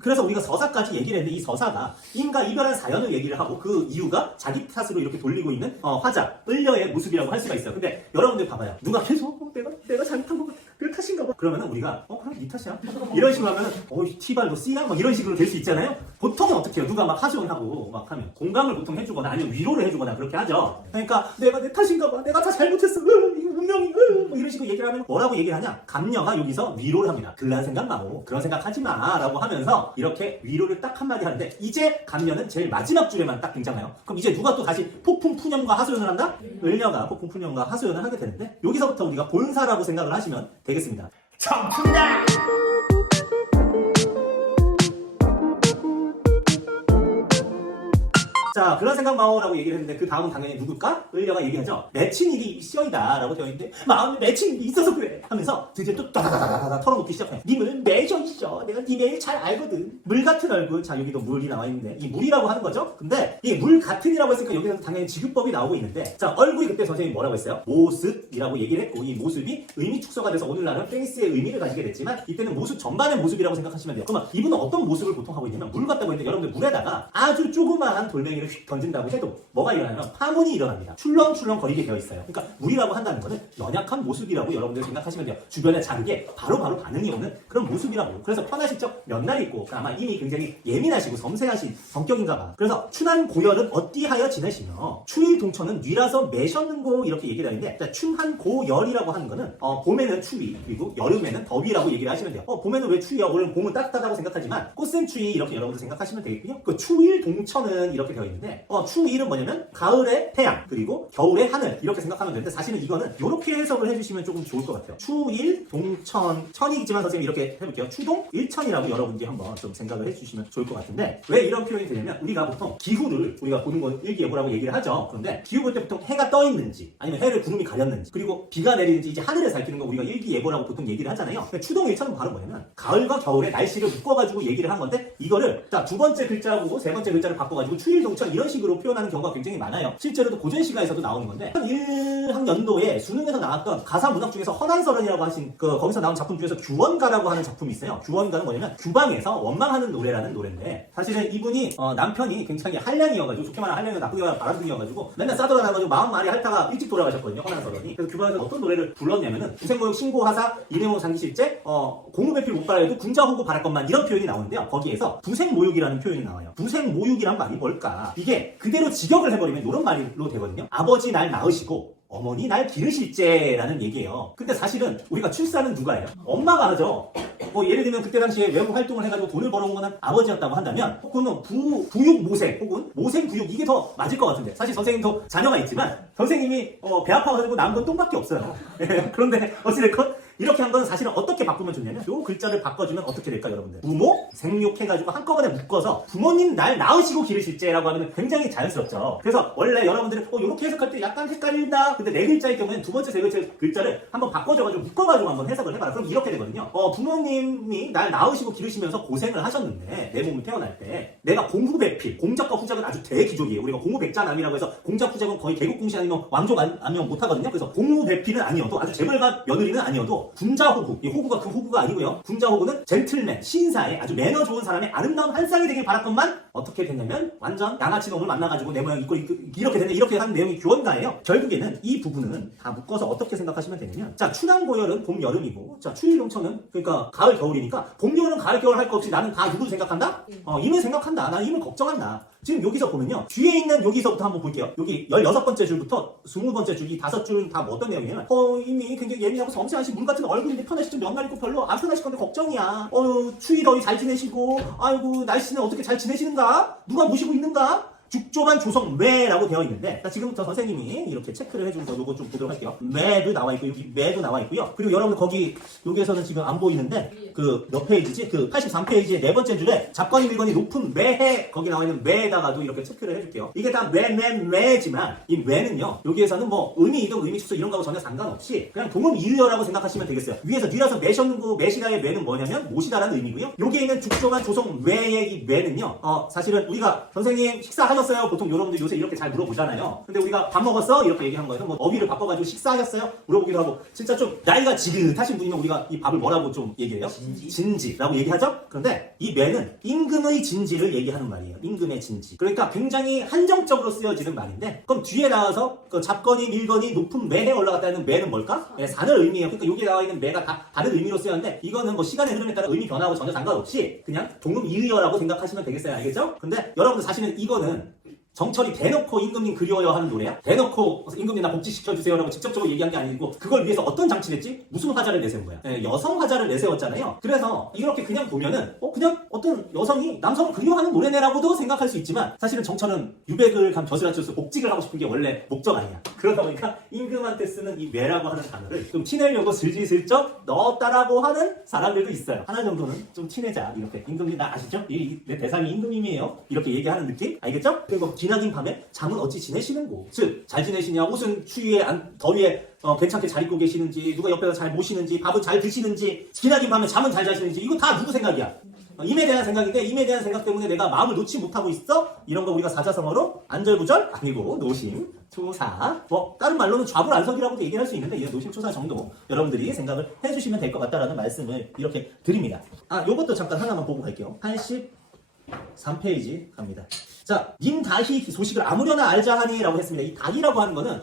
그래서 우리가 서사까지 얘기를 했는데 이 서사가 인과 이별한 사연을 얘기를 하고 그 이유가 자기 탓으로 이렇게 돌리고 있는 화자, 을녀의 모습이라고 할 수가 있어요. 근데 여러분들 봐봐요. 누가 계속 내가 잘못한 것 같아. 내 탓인가 봐. 그러면은 우리가 그럼 네 탓이야. 이런 식으로 하면은 티발도 씨나 막 이런 식으로 될 수 있잖아요. 보통은 어떻게 해요? 누가 막 하소연하고 막 하면 공감을 보통 해주거나 아니면 위로를 해주거나 그렇게 하죠. 그러니까 내가 내 탓인가 봐. 내가 다 잘못했어. 이거 운명이 뭐 이런 식으로 얘기를 하면 뭐라고 얘기를 하냐? 감녀가 여기서 위로를 합니다. 그런 생각 마고 그런 생각 하지 마 라고 하면서 이렇게 위로를 딱 한마디 하는데 이제 감녀는 제일 마지막 줄에만 딱 등장해요. 그럼 이제 누가 또 다시 폭풍 푸념과 하소연을 한다? 을녀가 폭풍 푸념과 하소연을 하게 되는데 여기서부터 우리가 본사라고 생각을 하시면 되겠습니다. 청춘다! 자, 그런 생각 마오라고 얘기를 했는데 그 다음은 당연히 누굴까? 을녀가 얘기하죠. 맺힌 일이 있어이다 라고 되어 있는데 마음에 맺힌 일이 있어서 그래 하면서 드디어 또 따다다다다 털어놓기 시작해. 님은 매져 있어. 내가 니 매일 잘 알거든. 물 같은 얼굴. 자, 여기도 물이 나와 있는데 이 물이라고 하는 거죠. 근데 이 물 같은이라고 했으니까 여기서 당연히 직유법이 나오고 있는데 자, 얼굴이 그때 선생님이 뭐라고 했어요? 모습이라고 얘기를 했고 이 모습이 의미 축소가 돼서 오늘날은 페이스의 의미를 가지게 됐지만 이때는 모습 전반의 모습이라고 생각하시면 돼요. 그러면 이분은 어떤 모습을 보통 하고 있냐면 물 같다고 했는데 여러분들 물에다가 아주 조그마한 돌멩이를 휙 던진다고 해도 뭐가 일어나면 파문이 일어납니다. 출렁출렁 거리게 되어 있어요. 그러니까 물이라고 한다는 거는 연약한 모습이라고 여러분들 생각하시면 돼요. 주변에 자극에 바로바로 반응이 오는 그런 모습이라고. 그래서 편하실 적 몇 날 있고 아마 이미 굉장히 예민하시고 섬세하신 성격인가 봐. 그래서 춘한 고열은 어찌하여 지내시며 추일 동천은 뉘라서 매셨는고 이렇게 얘기를 하는데 춘한 고열이라고 하는 거는 봄에는 추위 그리고 여름에는 더위라고 얘기를 하시면 돼요. 봄에는 왜 추위야? 올해는 봄은 따뜻하다고 생각하지만 꽃샘 추위 이렇게 여러분들 생각하시면 되겠고요. 그 추일 동천은 이렇게 되어 있는데 추일은 뭐냐면 가을의 태양 그리고 겨울의 하늘 이렇게 생각하면 되는데 사실은 이거는 이렇게 해석을 해주시면 조금 좋을 것 같아요. 추일 동천 천이지만 선생님이 이렇게 해볼게요. 추동 일천이라고 여러분들이 한번 좀 생각을 해주시면 좋을 것 같은데 왜 이런 표현이 되냐면 우리가 보통 기후를 우리가 보는 건 일기예보라고 얘기를 하죠. 그런데 기후 볼 때 보통 해가 떠 있는지 아니면 해를 구름이 가렸는지 그리고 비가 내리는지 이제 하늘에서 밝히는 거 우리가 일기예보라고 보통 얘기를 하잖아요. 추동 일천은 바로 뭐냐면 가을과 겨울의 날씨를 묶어가지고 얘기를 한 건데 이거를 자, 두 번째 글자하고 세 번째 글자를 바꿔가지고 추일 동천 이런 식으로 표현하는 경우가 굉장히 많아요. 실제로도 고전 시가에서도 나오는 건데 1학년도에 수능에서 나왔던 가사 문학 중에서 허난설원이라고 하신 거기서 나온 작품 중에서 규원가라고 하는 작품이 있어요. 규원가는 뭐냐면 규방에서 원망하는 노래라는 노래인데 사실은 이분이 남편이 굉장히 한량이어가지고 좋게 말하면 한량이 나쁘게 말하면 바람둥이여가지고 맨날 싸돌아다녀가지고 마음 말이 핥다가 일찍 돌아가셨거든요. 허난설원이. 그래서 규방에서 어떤 노래를 불렀냐면은 부생모욕 신고하사 이내모 장기실제 공무배필 못 바라해도 군자호구 바랄 것만 이런 표현이 나오는데요. 거기에서 부생모욕이라는 표현이 나와요. 부생모욕이란 말이 뭘까? 이게 그대로 직역을 해버리면 이런 말로 되거든요. 아버지 날 낳으시고 어머니 날 기르실제라는 얘기예요. 근데 사실은 우리가 출산은 누가 해요? 엄마가 하죠. 예를 들면 그때 당시에 외부 활동을 해가지고 돈을 벌어온 거는 아버지였다고 한다면 혹은 부육 모생 혹은 모생 부육 이게 더 맞을 것 같은데 사실 선생님도 자녀가 있지만 선생님이 배 아파가지고 남은 건 똥밖에 없어요. 그런데 어찌됐건 이렇게 한 건 사실은 어떻게 바꾸면 좋냐면 요 글자를 바꿔주면 어떻게 될까 여러분들? 부모, 생육해가지고 한꺼번에 묶어서 부모님 날 낳으시고 기르실제라고 하면 굉장히 자연스럽죠. 그래서 원래 여러분들은 이렇게 해석할 때 약간 헷갈린다. 근데 네 글자일 경우에는 두 번째, 세 번째 글자를 한번 바꿔줘가지고 묶어가지고 한번 해석을 해봐라. 그럼 이렇게 되거든요. 부모님이 날 낳으시고 기르시면서 고생을 하셨는데 내 몸을 태어날 때 내가 공후배필, 공작과 후작은 아주 대기족이에요. 우리가 공후백자남이라고 해서 공작, 후작은 거의 개국공신 아니면 왕족 아니면 못하거든요. 그래서 공후배필은 아니어도 아주 재벌가 며느리는 아니어도 군자호구, 이 호구가 그 호구가 아니고요. 군자호구는 젠틀맨, 신사의 아주 매너 좋은 사람의 아름다운 한 쌍이 되길 바랐건만 어떻게 됐냐면 완전 양아치 놈을 만나가지고 내 모양 있고 이렇게 됐네 이렇게 하는 내용이 규원가예요. 결국에는 이 부분은 다 묶어서 어떻게 생각하시면 되냐면 자, 춘향고열은 봄 여름이고 자, 추일동천은 그러니까 가을 겨울이니까 봄 여름 가을 겨울 할 거 없이 나는 다 누구를 생각한다? 임을 생각한다. 나 임을 걱정한다. 지금 여기서 보면요. 뒤에 있는 여기서부터 한번 볼게요. 여기 16번째 줄부터 20번째 줄, 이 5줄은 다 뭐 어떤 내용이냐면 이미 굉장히 예민하고 섬세하신 물 같은 얼굴인데 편하실 좀 몇날 있고 별로 안 편하실 건데 걱정이야. 추위 더위 잘 지내시고 아이고 날씨는 어떻게 잘 지내시는가? 누가 모시고 있는가? 죽조만 조성 매라고 되어 있는데 지금부터 선생님이 이렇게 체크를 해주면서 요거 좀 보도록 할게요. 매도 나와 있고 여기 매도 나와 있고요. 그리고 여러분 거기 여기에서는 지금 안 보이는데 그 몇 페이지지? 그 83페이지의 네 번째 줄에 잡관이 밀건이 높은 매해 거기 나와 있는 매에다가도 이렇게 체크를 해줄게요. 이게 다 매지만 이 매는요 여기에서는 뭐 의미이든 의미 축소 이런 거하고 전혀 상관없이 그냥 동음 이유어라고 생각하시면 되겠어요. 위에서 뉘라서 매셨는고 매시다의 매는 뭐냐면 모시다라는 의미고요. 여기에 있는 죽조만 조성 매의 이 매는요 사실은 우리가 선생님 식사하셨 식사하셨어요? 보통 여러분들 요새 이렇게 잘 물어보잖아요. 근데 우리가 밥 먹었어? 이렇게 얘기한 거예요. 뭐 어휘를 바꿔가지고 식사하셨어요? 물어보기도 하고 진짜 좀 나이가 지긋하신 분이면 우리가 이 밥을 뭐라고 좀 얘기해요? 진지라고 얘기하죠? 그런데 이 매는 임금의 진지를 얘기하는 말이에요. 임금의 진지. 그러니까 굉장히 한정적으로 쓰여지는 말인데 그럼 뒤에 나와서 그 잡거니 밀거니 높은 매에 올라갔다는 매는 뭘까? 네, 산을 의미해요. 그러니까 여기에 나와 있는 매가 다 다른 의미로 쓰였는데 이거는 뭐 시간의 흐름에 따라 의미 변화하고 전혀 상관없이 그냥 동음이의어라고 생각하시면 되겠어요. 알겠죠? 근데 여러분들 사실은 이거는 정철이 대놓고 임금님 그리워요 하는 노래야? 대놓고 임금님 나 복지시켜주세요라고 직접적으로 얘기한 게 아니고 그걸 위해서 어떤 장치를 했지? 무슨 화자를 내세운 거야? 네, 여성 화자를 내세웠잖아요. 그래서 이렇게 그냥 보면은 그냥 어떤 여성이 남성을 그리워하는 노래네라고도 생각할 수 있지만 사실은 정철은 유백을 감 벼슬아쳐서 복직을 하고 싶은 게 원래 목적 아니야. 그러다 보니까 임금한테 쓰는 이 매라고 하는 단어를 좀 티내려고 슬슬쩍 넣었다라고 하는 사람들도 있어요. 하나 정도는 좀 티내자 이렇게. 임금님 나 아시죠? 내 대상이 임금님이에요. 이렇게 얘기하는 느낌? 알겠죠? 그리고 기나긴 밤에 잠은 어찌 지내시는고? 즉, 잘 지내시냐? 옷은 추위에 더위에 괜찮게 잘 입고 계시는지, 누가 옆에서 잘 모시는지, 밥은 잘 드시는지, 기나긴 밤에 잠은 잘 자시는지, 이거 다 누구 생각이야? 임에 대한 생각인데 임에 대한 생각 때문에 내가 마음을 놓지 못하고 있어? 이런 거 우리가 사자성어로 안절부절 아니고 노심초사 뭐 다른 말로는 좌불안석이라고도 얘기할 수 있는데 이 노심초사 정도 여러분들이 생각을 해주시면 될 것 같다라는 말씀을 이렇게 드립니다. 요것도 잠깐 하나만 보고 갈게요. 83페이지 갑니다. 자, 님 다시 소식을 아무려나 알자 하니라고 했습니다. 이 다히라고 하는 거는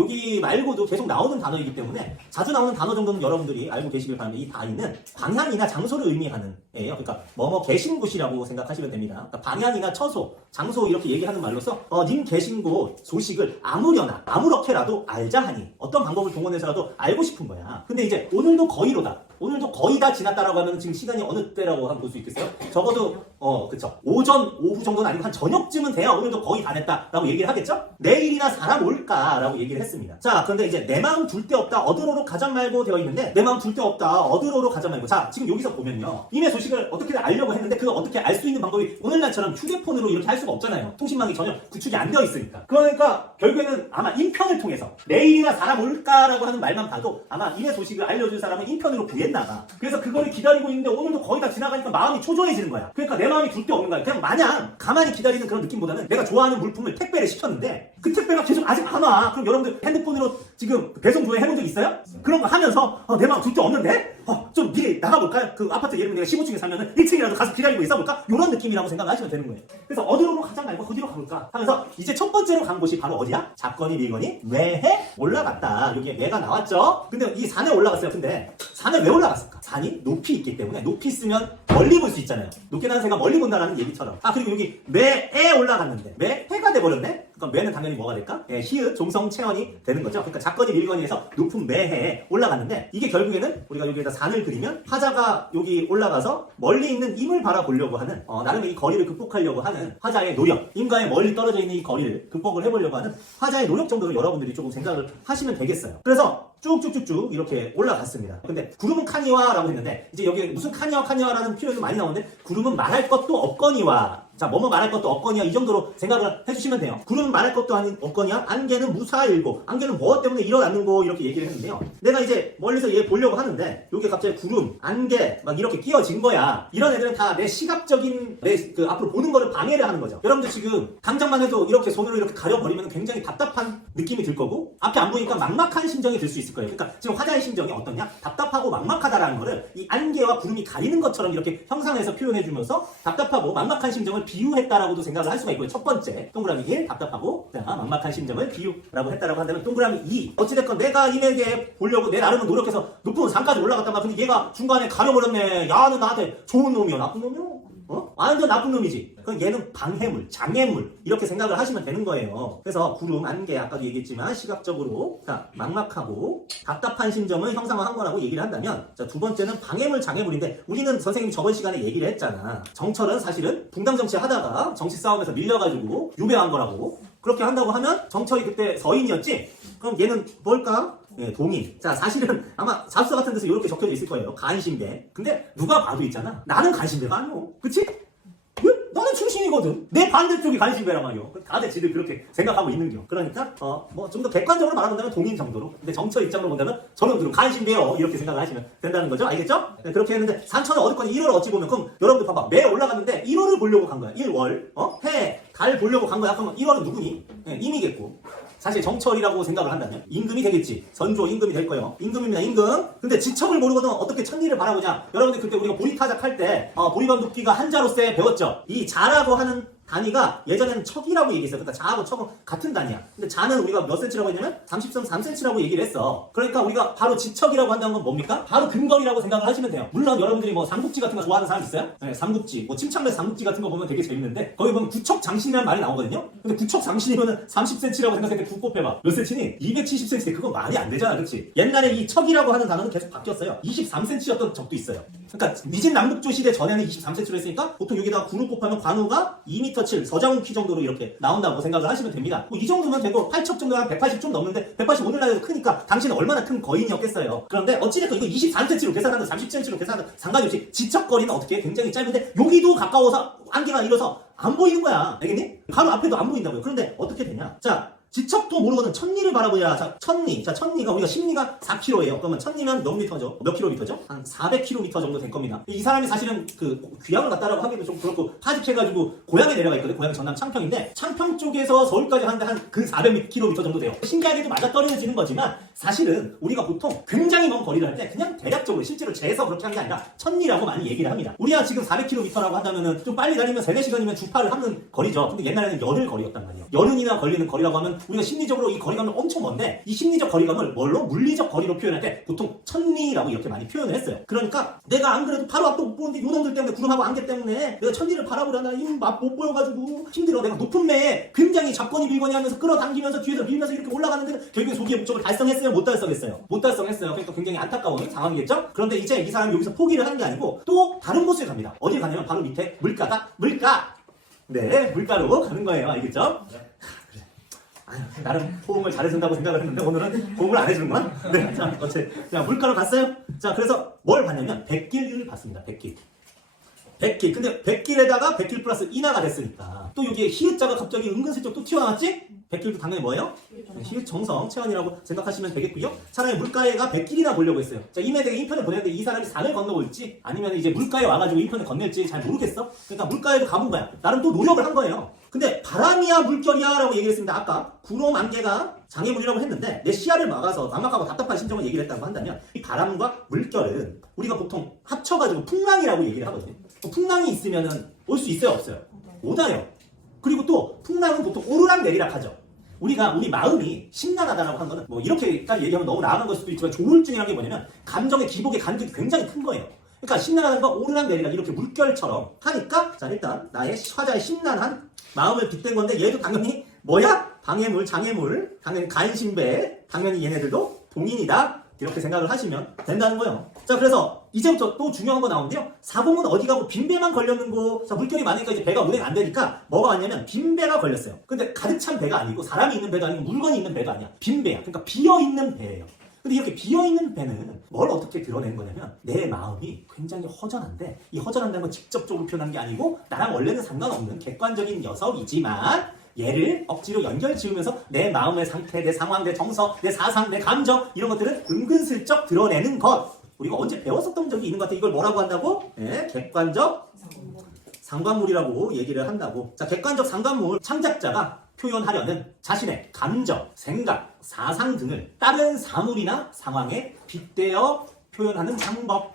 여기 말고도 계속 나오는 단어이기 때문에 자주 나오는 단어 정도는 여러분들이 알고 계시길 바랍니다. 이 다히는 방향이나 장소를 의미하는 애예요. 그러니까 뭐뭐 계신 곳이라고 생각하시면 됩니다. 그러니까 방향이나 처소, 장소 이렇게 얘기하는 말로서 님 계신 곳 소식을 아무려나 아무렇게라도 알자 하니 어떤 방법을 동원해서라도 알고 싶은 거야. 근데 이제 오늘도 거의로다. 오늘도 거의 다 지났다라고 하면 지금 시간이 어느 때라고 한번 볼 수 있겠어요? 적어도 그쵸. 오전, 오후 정도는 아니고 한 저녁쯤은 돼야 오늘도 거의 다 됐다라고 얘기를 하겠죠? 내일이나 사람 올까라고 얘기를 했습니다. 자, 그런데 이제 내 마음 둘 데 없다 어드로로 가장 말고 되어 있는데 내 마음 둘 데 없다 어드로로 가장 말고 자, 지금 여기서 보면요. 임의 소식을 어떻게든 알려고 했는데 그걸 어떻게 알 수 있는 방법이 오늘날처럼 휴대폰으로 이렇게 할 수가 없잖아요. 통신망이 전혀 구축이 안 되어 있으니까. 그러니까 결국에는 아마 인편을 통해서 내일이나 사람 올까라고 하는 말만 봐도 아마 임의 소식을 알려줄 사람은 인편으로 구했나봐. 그래서 그거를 기다리고 있는데 오늘도 거의 다 지나가니까 마음이 초조해지는 거야. 그러니까 내 마음이 둘 데 없는 거야. 그냥 마냥 가만히 기다리는 그런 느낌보다는 내가 좋아하는 물품을 택배를 시켰는데 그 택배가 계속 아직 안 와. 그럼 여러분들 핸드폰으로 지금 배송 조회 해본 적 있어요? 그런 거 하면서 내 마음 둘 데 없는데 좀 미리 나가볼까요? 그 아파트 예를 들면 내가 15층에 살면은 1층이라도 가서 기다리고 있어볼까? 이런 느낌이라고 생각하시면 되는 거예요. 그래서 어디로 가자 말고 어디로 가볼까? 하면서 이제 첫 번째로 간 곳이 바로 어디야? 잡거니 밀거니 매해 올라갔다. 여기에 매가 나왔죠? 근데 이 산에 올라갔어요. 근데 산에 왜 올라갔을까? 산이 높이 있기 때문에 높이 있으면 멀리 볼 수 있잖아요. 높게 나는 새가 멀리 본다라는 얘기처럼. 그리고 여기 매에 올라갔는데 매해가 돼버렸네? 그럼 매는 당연히 뭐가 될까? 히읗 종성 체언이 되는 거죠. 그러니까 잡거니 밀거니에서 높은 매해에 올라갔는데 이게 결국에는 우리가 여기에다 산을 그리면 화자가 여기 올라가서 멀리 있는 임을 바라보려고 하는 나름의 이 거리를 극복하려고 하는 화자의 노력, 임과의 멀리 떨어져 있는 이 거리를 극복을 해보려고 하는 화자의 노력 정도를 여러분들이 조금 생각을 하시면 되겠어요. 그래서 쭉쭉쭉쭉 이렇게 올라갔습니다. 근데 구름은 카니와라고 했는데 이제 여기 무슨 카니와라는 표현이 많이 나오는데 구름은 말할 것도 없거니와 자, 뭐뭐 말할 것도 없거니와 이 정도로 생각을 해주시면 돼요. 구름은 말할 것도 없거니와 안개는 무사일고 안개는 무엇 때문에 일어났는고 이렇게 얘기를 했는데요. 내가 이제 멀리서 얘 보려고 하는데 여기 갑자기 구름, 안개 막 이렇게 끼어진 거야. 이런 애들은 다 내 시각적인 그 앞으로 보는 거를 방해를 하는 거죠. 여러분들 지금 당장만 해도 이렇게 손으로 이렇게 가려버리면 굉장히 답답한 느낌이 들 거고 앞에 안 보니까 막막한 심정이 들 수 있을 거예요. 그러니까 지금 화자의 심정이 어떠냐? 답답하고 막막하다라는 거를 이 안개와 구름이 가리는 것처럼 이렇게 형상해서 표현해주면서 답답하고 막막한 심정을 비유했다라고도 생각을 할 수가 있고요. 첫 번째 동그라미 1 답답하고 막막한 심정을 비유라고 했다라고 한다면 동그라미 2 어찌됐건 내가 임에게 보려고 내 나름은 노력해서 높은 산까지 올라갔단 말이야. 근데 얘가 중간에 가려버렸네. 야, 너 나한테 좋은 놈이야 나쁜 놈이야? 완전 나쁜 놈이지. 그럼 얘는 방해물, 장애물 이렇게 생각을 하시면 되는 거예요. 그래서 구름, 안개 아까도 얘기했지만 시각적으로 막막하고 답답한 심정을 형상화한 거라고 얘기를 한다면 자, 두 번째는 방해물, 장애물인데 우리는 선생님이 저번 시간에 얘기를 했잖아. 정철은 사실은 붕당 정치 하다가 정치 싸움에서 밀려가지고 유배한 거라고. 그렇게 한다고 하면 정철이 그때 서인이었지? 그럼 얘는 뭘까? 동인. 자, 사실은 아마 잡서 같은 데서 이렇게 적혀져 있을 거예요. 간신배. 근데 누가 봐도 있잖아. 나는 간신배가 아니오. 그치? 왜? 나는 출신이거든. 내 반대쪽이 간신배란 말이오. 다들 지들 그렇게 생각하고 있는겨. 그러니까 뭐 좀 더 객관적으로 말한다면 동인 정도로. 근데 정철 입장으로 본다면 저놈들은 간신배요. 이렇게 생각을 하시면 된다는 거죠. 알겠죠? 네, 그렇게 했는데 산천은 어쨌거나 1월 어찌 보면 그럼 여러분들 봐봐. 매에 올라갔는데 1월을 보려고 간 거야. 1월. 해. 달 보려고 간 거야. 그러면 1월은 누구니? 네, 임이겠고. 사실 정철이라고 생각을 한다면 임금이 되겠지. 전조 임금이 될 거예요. 임금입니다. 임금. 근데 지척을 모르거든 어떻게 천리를 바라보냐. 여러분들 그때 우리가 보리타작 할 때 보리건두기가 한자로서 배웠죠. 이 자라고 하는 단위가 예전에는 척이라고 얘기했어요. 그러니까 자하고 척은 같은 단위야. 근데 자는 우리가 몇 센치라고 했냐면 33cm라고 얘기를 했어. 그러니까 우리가 바로 지척이라고 한다는 건 뭡니까? 바로 근거리라고 생각을 하시면 돼요. 물론 여러분들이 뭐 삼국지 같은 거 좋아하는 사람 있어요? 네, 삼국지. 뭐 침착맨 삼국지 같은 거 보면 되게 재밌는데 거기 보면 구척장신이라는 말이 나오거든요. 근데 구척장신이면은 30cm라고 생각했는데 두 곱해봐. 몇 cm니? 270cm. 그건 말이 안 되잖아. 그렇지? 옛날에 이 척이라고 하는 단어는 계속 바뀌었어요. 23cm였던 적도 있어요. 그러니까 미진 남북조 시대 전에는 23cm로 했으니까 보통 여기다가 9를 곱하면 관우가 2m 7, 서장훈 키 정도로 이렇게 나온다고 생각을 하시면 됩니다. 뭐 이 정도면 되고 8척 정도 한 180 좀 넘는데 180 오늘날에도 크니까 당신은 얼마나 큰 거인이었겠어요. 그런데 어찌됐건 이거 23cm로 계산하든 30cm로 계산하든 상관이 없이 지척거리는 어떻게 굉장히 짧은데 여기도 가까워서 안개가 일어서 안 보이는 거야. 알겠니? 바로 앞에도 안 보인다고요. 그런데 어떻게 되냐? 자, 지척도 모르거든 천리를 바라보야. 자, 천리. 자, 천리가 우리가 심리가 4km예요. 그러면 천리면 몇 미터죠? 몇 킬로미터죠? 한 400km 정도 될 겁니다. 이 사람이 사실은 그 귀향을 갔다라고 하기도 좀 그렇고 파직해가지고 고향에 내려가 있거든. 고향이 전남 창평인데 창평 쪽에서 서울까지 하는데 한 근 400km 정도 돼요. 신기하게도 맞아떨어지는 거지만 사실은 우리가 보통 굉장히 먼 거리를 할 때 그냥 대략적으로 실제로 재서 그렇게 하는 게 아니라 천리라고 많이 얘기를 합니다. 우리가 지금 400km라고 한다면은 좀 빨리 다니면 3, 4시간이면 주파를 하는 거리죠. 근데 옛날에는 열흘 거리였단 말이에요. 열흘이나 걸리는 거리라고 하면 우리가 심리적으로 이 거리감은 엄청 먼데 이 심리적 거리감을 뭘로? 물리적 거리로 표현할 때 보통 천리라고 이렇게 많이 표현을 했어요. 그러니까 내가 안 그래도 바로 앞도 못 보는데 요놈들 때문에 구름하고 안개 때문에 내가 천리를 바라보려나 이 맛 못 보여가지고 힘들어. 내가 높은 매에 굉장히 잡거니 밀거니 하면서 끌어당기면서 뒤에서 밀면서 이렇게 올라가는데 결국에 소기의 목적을 달성했어요? 못 달성했어요? 못 달성했어요. 그러니까 굉장히 안타까운 상황이겠죠? 그런데 이제 이 사람이 여기서 포기를 하는 게 아니고 또 다른 곳에 갑니다. 어디에 가냐면 바로 밑에 물가다. 물가! 네, 물가로 가는 거예요. 알겠죠? 아유, 나름 호응을 잘해준다고 생각을 했는데 오늘은 호응을 안 해주는구나? 네, 자, 물가로 갔어요. 자, 그래서 뭘 봤냐면 백길을 봤습니다. 백길. 근데 백길에다가 백길 플러스 인하가 됐으니까 또 여기에 히읗자가 갑자기 은근슬쩍 또 튀어나왔지? 백길도 당연히 뭐예요? 히읗 정성, 체언이라고 생각하시면 되겠고요. 차라리 물가에가 백길이나 보려고 했어요. 자, 임에대게 인편을 보냈는데 이 사람이 산을 건너올지 아니면 이제 물가에 와가지고 인편을 건넬지 잘 모르겠어. 그러니까 물가에도 가본 거야. 나름 또 노력을 한 거예요. 근데 바람이야 물결이야 라고 얘기를 했습니다. 아까 구름 안개가 장애물이라고 했는데 내 시야를 막아서 막막하고 답답한 심정을 얘기를 했다고 한다면 이 바람과 물결은 우리가 보통 합쳐가지고 풍랑이라고 얘기를 하거든요. 풍랑이 있으면은 올 수 있어요? 없어요? 못 와요. 그리고 또 풍랑은 보통 오르락 내리락 하죠. 우리 마음이 심란하다라고 하는 거는 뭐 이렇게까지 얘기하면 너무 나아간 걸 수도 있지만 조울증이라는 게 뭐냐면 감정의 기복의 간격이 굉장히 큰 거예요. 그러니까 심란하다는 거 오르락 내리락 이렇게 물결처럼 하니까 자 일단 나의 화자의 심란한 마음을 빗댄 건데 얘도 당연히 뭐야? 방해물, 장애물, 당연히 간신배, 당연히 얘네들도 동인이다 이렇게 생각을 하시면 된다는 거예요. 자 그래서 이제부터 또 중요한 거 나오는데요. 사공은 어디 가고 빈배만 걸렸는 거. 자 물결이 많으니까 이제 배가 운행 안 되니까 뭐가 왔냐면 빈배가 걸렸어요. 근데 가득 찬 배가 아니고 사람이 있는 배도 아니고 물건이 있는 배도 아니야. 빈배야. 그러니까 비어있는 배예요. 근데 이렇게 비어있는 배는 뭘 어떻게 드러낸 거냐면 내 마음이 굉장히 허전한데 이 허전한다는 건 직접적으로 표현한 게 아니고 나랑 원래는 상관없는 객관적인 녀석이지만 얘를 억지로 연결 지으면서 내 마음의 상태, 내 상황, 내 정서, 내 사상, 내 감정 이런 것들을 은근슬쩍 드러내는 것. 우리가 언제 배웠었던 적이 있는 것 같아. 이걸 뭐라고 한다고? 네, 객관적 상관물이라고 얘기를 한다고. 자, 객관적 상관물 창작자가 표현하려는 자신의 감정, 생각, 사상 등을 다른 사물이나 상황에 빗대어 표현하는 방법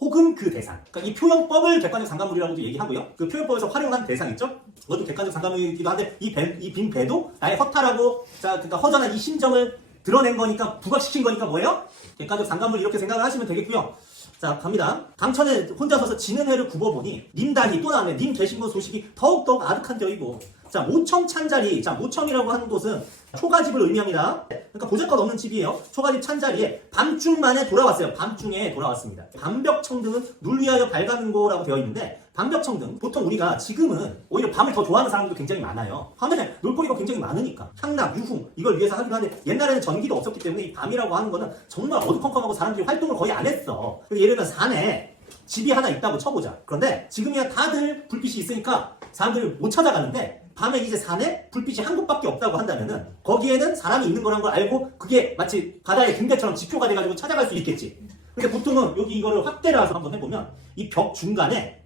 혹은 그 대상. 그러니까 이 표현법을 객관적 상관물이라고도 얘기하고요. 그 표현법에서 활용한 대상 있죠? 그것도 객관적 상관물이기도 한데 이 빈 배도 나의 허탈하고 자, 그러니까 허전한 이 심정을 드러낸 거니까 부각시킨 거니까 뭐예요? 객관적 상관물 이렇게 생각을 하시면 되겠고요. 자 갑니다. 강천에 혼자 서서 지는 해를 굽어보니 님단이 또 나왔네. 님 계신 곳 소식이 더욱더욱 아득한 저이고 자 모청 찬자리. 자 모청이라고 하는 곳은 초가집을 의미합니다. 그러니까 보잘것 없는 집이에요. 초가집 찬자리에 밤중 만에 돌아왔어요. 밤중에 돌아왔습니다. 밤벽청등은 물 위하여 밝은 거라고 되어 있는데 밤벽청등 보통 우리가 지금은 오히려 밤을 더 좋아하는 사람들도 굉장히 많아요. 밤에 놀거리가 굉장히 많으니까 향락, 유흥 이걸 위해서 하기도 하는데 옛날에는 전기도 없었기 때문에 이 밤이라고 하는 거는 정말 어두컴컴하고 사람들이 활동을 거의 안 했어. 예를 들면 산에 집이 하나 있다고 쳐보자. 그런데 지금이야 다들 불빛이 있으니까 사람들 못 찾아가는데 밤에 이제 산에 불빛이 한 곳밖에 없다고 한다면은 거기에는 사람이 있는 거란 걸 알고 그게 마치 바다의 등대처럼 지표가 돼가지고 찾아갈 수 있겠지. 근데 보통은 여기 이거를 확대를 해서 한번 해보면 이 벽 중간에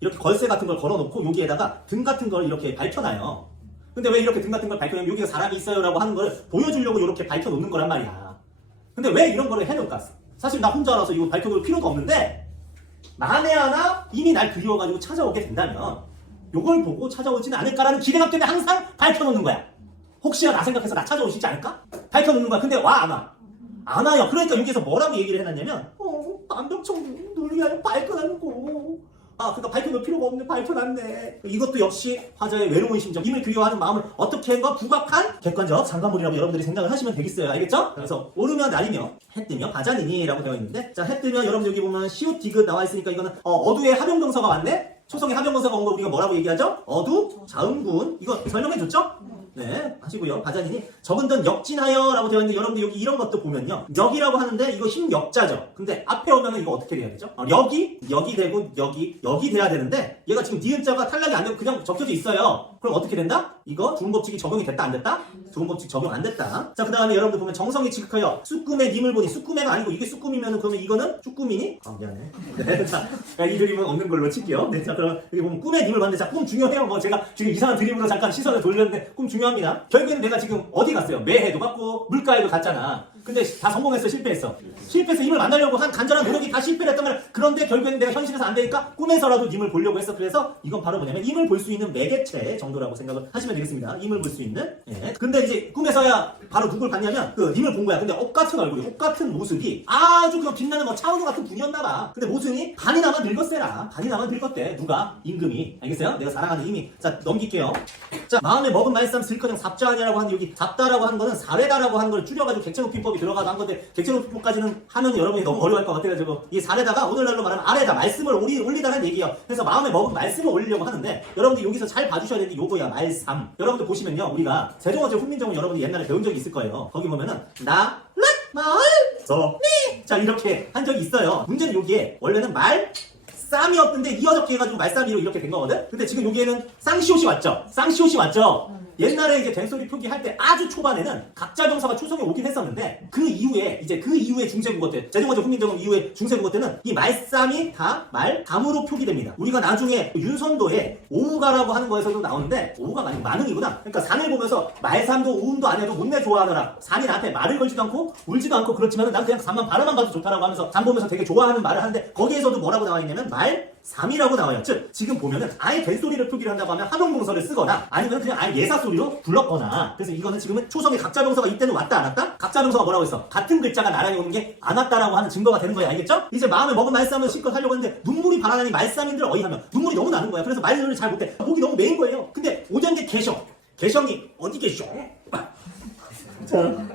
이렇게 걸쇠 같은 걸 걸어놓고 여기에다가 등 같은 걸 이렇게 밝혀놔요. 근데 왜 이렇게 등 같은 걸 밝혀냐면 여기가 사람이 있어요라고 하는 걸 보여주려고 이렇게 밝혀놓는 거란 말이야. 근데 왜 이런 거를 해놓을까? 사실 나 혼자라서 이거 밝혀놓을 필요도 없는데 만에 하나 이미 날 그리워가지고 찾아오게 된다면 요걸 보고 찾아오지는 않을까라는 기대감 때문에 항상 밝혀놓는 거야. 혹시나 나 생각해서 나 찾아오시지 않을까? 밝혀놓는 거야. 근데 와 안 와? 안 와요. 그러니까 여기서 뭐라고 얘기를 해놨냐면 반벽청 누르게 아니라 밝혀놨고 그러니까 밝혀놓을 필요가 없네. 밝혀놨네. 이것도 역시 화자의 외로운 심정, 님을 그리워하는 마음을 어떻게 한가 부각한 객관적 상관물이라고 여러분들이 생각을 하시면 되겠어요. 알겠죠? 그래서 오르며 날이며 해 뜨며 바자니니 라고 되어 있는데, 자, 해 뜨면 여러분 여기 보면 시옷 디귿 나와 있으니까 이거는 어두의 합용동사가 왔네? 초성의 합용동사가 온 거 우리가 뭐라고 얘기하죠? 어두, 자음군. 이거 설명해줬죠? 네, 하시고요. 바자니니 적은던 역진하여 라고 되어 있는데 여러분들 여기 이런 것도 보면요. 역이라고 하는데 이거 힘역자죠. 근데 앞에 오면은 이거 어떻게 돼야 되죠? 역이 되고 역이 돼야 되는데 얘가 지금 니은자가 탈락이 안 되고 그냥 적혀져 있어요. 그럼 어떻게 된다? 이거 두음법칙이 적용이 됐다 안 됐다? 두음법칙 적용 안 됐다. 자, 그 다음에 여러분들 보면 정성이 지극하여 쑥꿈의 님을 보니, 쑥꿈의가 아니고 이게 쑥꿈이면은 그러면 이거는 쭈꾸미니? 미안해. 네, 자, 이 드림은 없는 걸로 칠게요. 네, 자, 그럼 여기 보면 꿈의 님을 봤는데, 자, 꿈 중요해요. 뭐 제가 지금 이상한 드림으로 잠깐 시선을 돌렸는데 꿈 중요합니다. 결국에는 내가 지금 어디 갔어요? 매해도 갔고 물가에도 갔잖아. 근데 다 성공했어? 실패했어? 실패해서 님을 만나려고 한 간절한 노력이 다 실패를 했단 말이야. 그런데 결국에는 내가 현실에서 안 되니까 꿈에서라도 님을 보려고 했어. 그래서 이건 바로 뭐냐면 님을 볼 수 있는 매개체 정도라고 생각을 하시면 되겠습니다. 님을 볼 수 있는. 예. 근데 이제 꿈에서야 바로 누굴 봤냐면 그 님을 본 거야. 근데 옷 같은 얼굴이, 옷 같은 모습이 아주 그냥 빛나는 뭐 차은우 같은 분이었나봐. 근데 모습이 반이나마 늙었어라. 반이나마 늙었대. 누가? 임금이. 알겠어요? 내가 사랑하는 임이. 자, 넘길게요. 자, 마음에 먹은 말씀 슬커녕 잡자하냐라고 하는 여기 잡다라고 하는 거는 사례다라고 하는 걸 줄여가지고 객체높임법이 들어가서 한 건데, 객체높임법까지는 하면 여러분이 너무 어려워할 것 같아가지고 이 사례다가 오늘날로 말하면 아래다, 말씀을 올리다는 얘기예요. 그래서 마음에 먹은 말씀을 올리려고 하는데 여러분들 여기서 잘 봐주셔야 되는 게 요거야. 말삼. 여러분들 보시면요, 우리가 세종어제 훈민정음 여러분들 옛날에 배운 적이 있을 거예요. 거기 보면은 나, 말, 네. 자, 이렇게 한 적이 있어요. 문제는 여기에 원래는 쌈이었는데 이어졌게 해가지고 말쌈이로 이렇게 된 거거든? 근데 지금 여기에는 쌍시옷이 왔죠? 쌍시옷이 왔죠? 옛날에 이제 된소리 표기할 때 아주 초반에는 각자 병사가 초성에 오긴 했었는데 그 이후에 중세국어 때, 세종어제 훈민정음 이후에 중세국어 때는 이 말쌈이 다 말담으로 표기됩니다. 우리가 나중에 윤선도에 오우가라고 하는 거에서도 나오는데, 오우가가 아니고 만흥이구나. 그러니까 산을 보면서 말삼도 오음도 안 해도 못내 좋아하느라 산이 나한테 말을 걸지도 않고 울지도 않고 그렇지만 난 그냥 산만 바라만 봐도 좋다라고 하면서 산 보면서 되게 좋아하는 말을 하는데, 거기에서도 뭐라고 나와 있냐면 말삼이라고 나와요. 즉 지금 보면은 아예 된소리를 표기를 한다고 하면 합용동사를 쓰거나 아니면 그냥 아예 예사소리로 불렀거나. 그래서 이거는 지금은 초성의 각자병사가 이때는 왔다 안 왔다? 각자병사가 뭐라고 했어? 같은 글자가 나란히 오는 게 안 왔다라고 하는 증거가 되는 거예요. 알겠죠? 이제 마음에 먹은 말쌈을 실컷 하려고 했는데 눈물이 바라나니 말쌈인들 어이하면 눈물이 너무 나는 거야. 그래서 말을 잘 못해. 목이 너무 메인 거예요. 근데 오전게 개성이 어디 계셔? 자,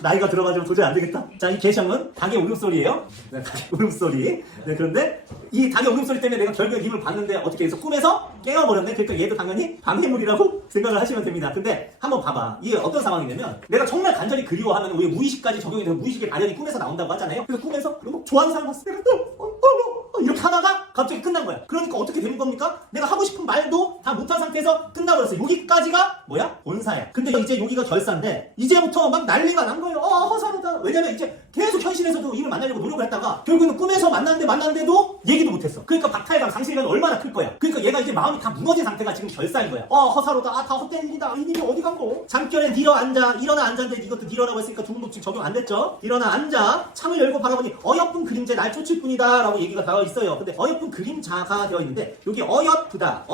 나이가 들어가지고 도저히 안 되겠다. 자, 이 개성은 닭의 울음소리예요. 네, 닭의 울음소리. 네, 그런데 이 닭의 울음소리 때문에 내가 결국에 힘을 봤는데 어떻게 해서 꿈에서 깨어버렸네. 그러니까 얘도 당연히 방해물이라고 생각을 하시면 됩니다. 근데 한번 봐봐. 이게 어떤 상황이냐면 내가 정말 간절히 그리워하면 우리 무의식까지 적용이 되고 무의식의 발현이 꿈에서 나온다고 하잖아요. 그래서 꿈에서 너무 좋아하는 사람 봤을 때 내가 이렇게 하다가 갑자기 끝난 거야. 그러니까 어떻게 되는 겁니까? 내가 하고 싶은 말도 다 못한 상태에서 끝나버렸어. 여기까지가 뭐야? 본사야. 근데 이제 여기가 결사인데 이제부터 막 난리가 난 거예요. 허사하다. 왜냐면 이제 계속 현실에서도 이걸 만나려고 노력을 했다가 결국에는 꿈에서 만났는데도 얘기도 못했어. 그러니까 박탈감, 상실감이 얼마나 클 거야. 그러니까 얘가 이제 마음이 다 무너진 상태가 지금 결사인 거야. 허사로다. 다 헛된 일이다. 이 님이 어디 간 거? 잠결에 일어나 앉았는데 이것도 일어나고 했으니까 두음법칙 적용 안 됐죠? 일어나 앉아 창을 열고 바라보니 어여쁜 그림자 날 쫓을 뿐이다 라고 얘기가 되어 있어요. 근데 어여쁜 그림자가 되어 있는데 여기 어여쁘다.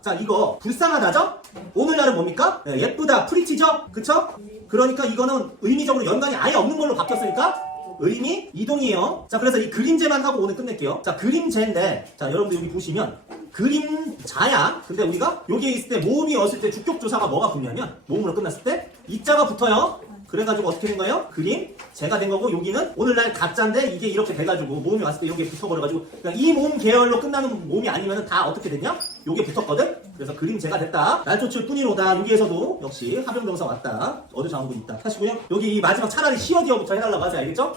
자, 이거 불쌍하다죠? 오늘날은 뭡니까? 네, 예쁘다, 프리티죠? 그쵸? 그러니까 이거는 의미적으로 연관이 아예 없는 걸로 바뀌었으니까 의미 이동이에요. 자, 그래서 이 그림제만 하고 오늘 끝낼게요. 자, 그림제인데, 자, 여러분들 여기 보시면 그림자야. 근데 우리가 여기에 있을 때 모음이 왔을 때 주격조사가 뭐가 붙냐면 모음으로 끝났을 때 이자가 붙어요. 그래가지고 어떻게 된 거예요? 그림 제가 된 거고, 여기는 오늘날 가짜인데 이게 이렇게 돼가지고 모음이 왔을 때 여기에 붙어버려가지고, 그러니까 이 모음 계열로 끝나는 모음이 아니면은 다 어떻게 됐냐? 요게 붙었거든? 그래서 그림 제가 됐다. 날 쫓을 뿐이로다. 여기에서도 역시 합용동사 왔다. 어두장군 있다. 하시고요. 여기 이 마지막 차라리 시어디어부터 해달라고 하세요. 알겠죠?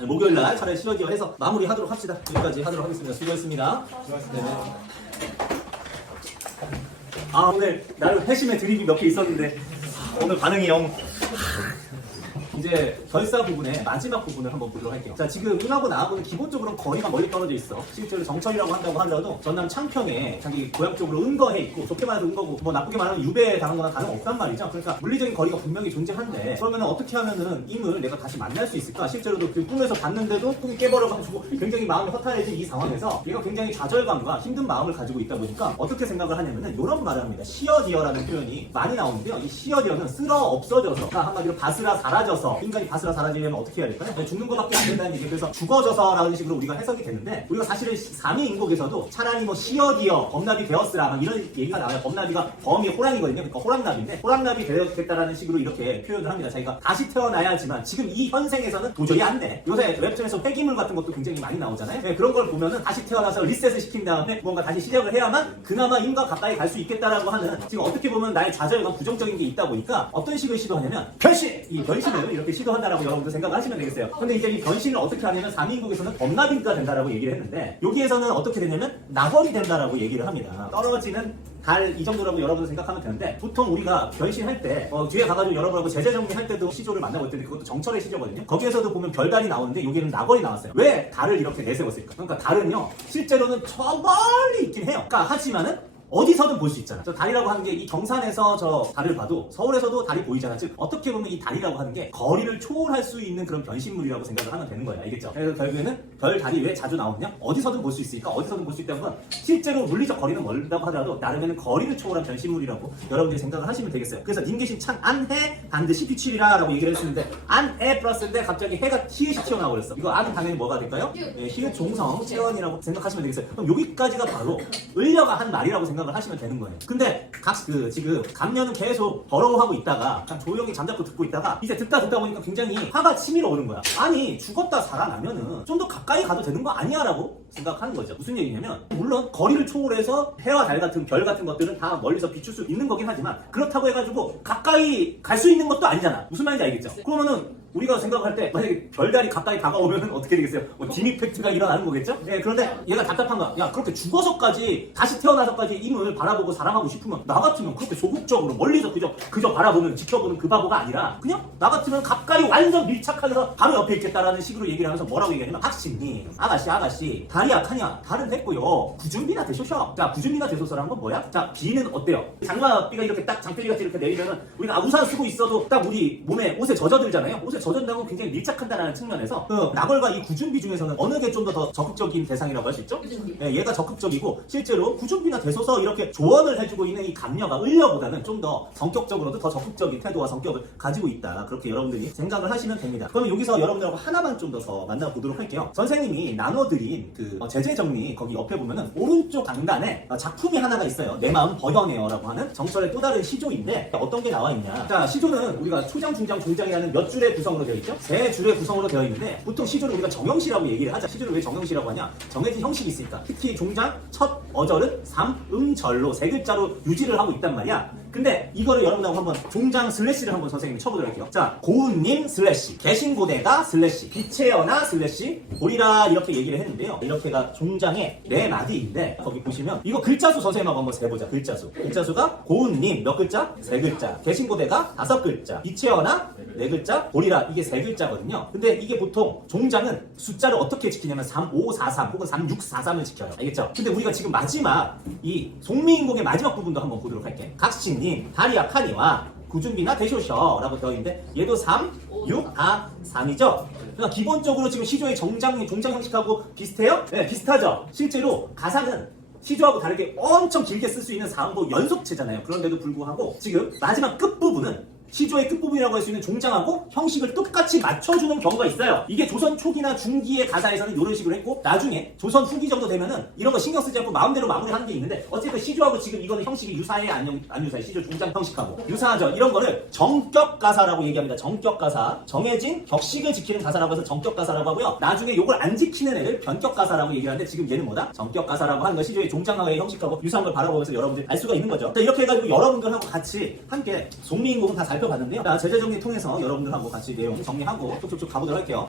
네, 목요일날 차라리 시어디어 해서 마무리 하도록 합시다. 여기까지 하도록 하겠습니다. 수고했습니다. 네. 오늘 나름 회심의 드립이 몇 개 있었는데 오늘 반응이 영 이제 결사 부분의 마지막 부분을 한번 보도록 할게요. 자, 지금 임하고 나하고는 기본적으로 거리가 멀리 떨어져 있어. 실제로 정철이라고 한다고 하더라도 전남 창평에 자기 고향 쪽으로 은거해 있고, 좋게 말해서 은거고 뭐 나쁘게 말하면 유배에 당한 거나 다름없단 말이죠. 그러니까 물리적인 거리가 분명히 존재한데, 그러면 어떻게 하면은 임을 내가 다시 만날 수 있을까? 실제로도 그 꿈에서 봤는데도 꿈이 깨버려가지고 굉장히 마음이 허탈해진 이 상황에서 얘가 굉장히 좌절감과 힘든 마음을 가지고 있다 보니까 어떻게 생각을 하냐면은 이런 말을 합니다. 시어디어라는 표현이 많이 나오는데요. 이 시어디어는 쓸어 없어져서, 그러니까 한마디로 바스라 사라져서, 인간이 바스라 사라지려면 어떻게 해야 될까요? 죽는 것밖에 안 된다는 얘기. 그래서 죽어져서라는 식으로 우리가 해석이 됐는데, 우리가 사실은 삼위인국에서도 차라리 뭐 시어디어 범납이 되었으라 막 이런 얘기가 나와요. 범납이가 범이 호랑이거든요. 그러니까 호랑납인데 호랑납이 되었겠다라는 식으로 이렇게 표현을 합니다. 자기가 다시 태어나야지만 지금 이 현생에서는 도저히 안 돼. 요새 웹툰에서 폐기물 같은 것도 굉장히 많이 나오잖아요. 네, 그런 걸 보면은 다시 태어나서 리셋을 시킨 다음에 뭔가 다시 시작을 해야만 그나마 임과 가까이 갈 수 있겠다라고 하는, 지금 어떻게 보면 나의 좌절감, 부정적인 게 있다 보니까 어떤 식을 시도하냐면 변신! 이 변신을 이렇게 시도한다라고 여러분들 생각을 하시면 되겠어요. 근데 이제 이 변신을 어떻게 하냐면 삼위인국에서는 범납인가 된다라고 얘기를 했는데, 여기에서는 어떻게 되냐면 낙원이 된다라고 얘기를 합니다. 떨어지는 달 이 정도라고 여러분들 생각하면 되는데, 보통 우리가 변신할 때 뒤에 가가지고 여러분하고 제재 정리할 때도 시조를 만나고 있던데, 그것도 정철의 시조거든요. 거기에서도 보면 별달이 나오는데 여기는 낙원이 나왔어요. 왜 달을 이렇게 내세웠을까? 그러니까 달은요 실제로는 저 멀리 있긴 해요. 그러니까 하지만은 어디서든 볼 수 있잖아. 저 달이라고 하는 게 이 경산에서 저 달을 봐도 서울에서도 달이 보이잖아. 즉 어떻게 보면 이 달이라고 하는 게 거리를 초월할 수 있는 그런 변신물이라고 생각을 하면 되는 거야. 알겠죠? 그래서 결국에는 별, 달이 왜 자주 나오느냐? 어디서든 볼 수 있으니까 어디서든 볼 수 있다는 건 실제로 물리적 거리는 멀다고 하더라도 나름에는 거리를 초월한 변신물이라고 여러분들이 생각을 하시면 되겠어요. 그래서 님 계신 창 안해 반드시 비추리라 라고 얘기를 했었는데, 안해 플러스인데 갑자기 해가 히읗이 튀어나와 버렸어. 이거 안은 당연히 뭐가 될까요? 네, 히읗 종성 채원이라고 생각하시면 되겠어요. 그럼 여기까지가 바로 을려가 한 말이라고 생각을 하시면 되는 거예요. 근데 지금 감면은 계속 버러워하고 있다가 그냥 조용히 잠자코 듣고 있다가 이제 듣다 보니까 굉장히 화가 치밀어 오는 거야. 아니 죽었다 살아나면은 좀 더 가까이 가도 되는 거 아니야? 라고 생각하는 거죠. 무슨 얘기냐면, 물론 거리를 초월해서 해와 달 같은 별 같은 것들은 다 멀리서 비출 수 있는 거긴 하지만, 그렇다고 해가지고 가까이 갈 수 있는 것도 아니잖아. 무슨 말인지 알겠죠? 그러면은 우리가 생각할 때 만약에 별달이 가까이 다가오면 어떻게 되겠어요? 뭐 디미팩트가 일어나는 거겠죠? 네, 그런데 얘가 답답한 거야. 야, 그렇게 죽어서까지 다시 태어나서까지 임을 바라보고 사랑하고 싶으면, 나 같으면 그렇게 조국적으로 멀리서 그저 바라보는, 지켜보는 그 바보가 아니라 그냥 나 같으면 가까이 완전 밀착해서 바로 옆에 있겠다라는 식으로 얘기를 하면서 뭐라고 얘기하냐면, 학신님 아가씨 달이 약하냐? 달은 됐고요, 구준비나 되소셔. 자, 구준비나 되소서라는 건 뭐야? 자, 비는 어때요? 장마비가 이렇게 딱 장대리같이 이렇게 내리면은 우리가 우산 쓰고 있어도 딱 우리 몸에 옷에 젖어들잖아요. 옷에 젖어든다고 굉장히 밀착한다는 측면에서 낙월과 이 구준비 중에서는 어느 게 좀 더 적극적인 대상이라고 할 수 있죠? 네, 얘가 적극적이고, 실제로 구준비나 되소서 이렇게 조언을 해주고 있는 이 감녀가 을려보다는 좀 더 성격적으로도 더 적극적인 태도와 성격을 가지고 있다, 그렇게 여러분들이 생각을 하시면 됩니다. 그러면 여기서 여러분들하고 하나만 좀 더 만나보도록 할게요. 선생님이 나눠드린 그 제재 정리 거기 옆에 보면은 오른쪽 강단에 작품이 하나가 있어요. 내 마음 버려내어라고 하는 정철의 또 다른 시조인데, 어떤 게 나와 있냐? 자, 시조는 우리가 초장, 중장, 중장이라는 몇 줄의 구성으로 되어 있죠? 세 줄의 구성으로 되어 있는데, 보통 시조를 우리가 정형시라고 얘기를 하자. 시조를 왜 정형시라고 하냐? 정해진 형식이 있으니까. 특히 종장 첫 어절은 삼음절로 세 글자로 유지를 하고 있단 말이야. 근데 이거를 여러분하고 한번 종장 슬래시를 한번 선생님이 쳐보도록 할게요. 자, 고은님 슬래시, 계신고대가 슬래시, 빛의연아 슬래시, 보리라, 이렇게 얘기를 했는데요. 이렇게가 종장의 네 마디인데, 거기 보시면 이거 글자수 선생님하고 한번 세보자. 글자수가 고은님 몇 글자? 세 글자, 계신고대가 5글자, 빛의연아 4글자, 보리라 이게 3글자거든요. 근데 이게 보통 종장은 숫자를 어떻게 지키냐면 3543 혹은 3643을 지켜요. 알겠죠? 근데 우리가 지금 마지막 이 송미인곡의 마지막 부분도 한번 보도록 할게. 각신님 달이 약하니와 구준비나 되쇼셔 라고 되어 있는데, 얘도 3, 6, 3이죠? 그러니까 기본적으로 지금 시조의 종장 형식하고 비슷해요? 네, 비슷하죠? 실제로 가사는 시조하고 다르게 엄청 길게 쓸 수 있는 4음보 연속체잖아요. 그런데도 불구하고 지금 마지막 끝부분은 시조의 끝부분이라고 할 수 있는 종장하고 형식을 똑같이 맞춰주는 경우가 있어요. 이게 조선 초기나 중기의 가사에서는 이런 식으로 했고, 나중에 조선 후기 정도 되면은 이런 거 신경 쓰지 않고 마음대로 마무리하는 게 있는데, 어쨌든 시조하고 지금 이거는 형식이 유사해 안 유사해? 시조 종장 형식하고 유사하죠. 이런 거를 정격 가사라고 얘기합니다. 정격 가사, 정해진 격식을 지키는 가사라고 해서 정격 가사라고 하고요. 나중에 요걸 안 지키는 애를 변격 가사라고 얘기하는데, 지금 얘는 뭐다? 정격 가사라고 하는 건 시조의 종장하고의 형식하고 유사한 걸 바라보면서 여러분들이 알 수가 있는 거죠. 자, 이렇게 해가지고 여러분들하고 같이 함께 송미인곡은 다 살펴봤는데요. 자, 제재 정리 통해서 여러분들하고 같이 내용 정리하고 쭉쭉쭉 가보도록 할게요.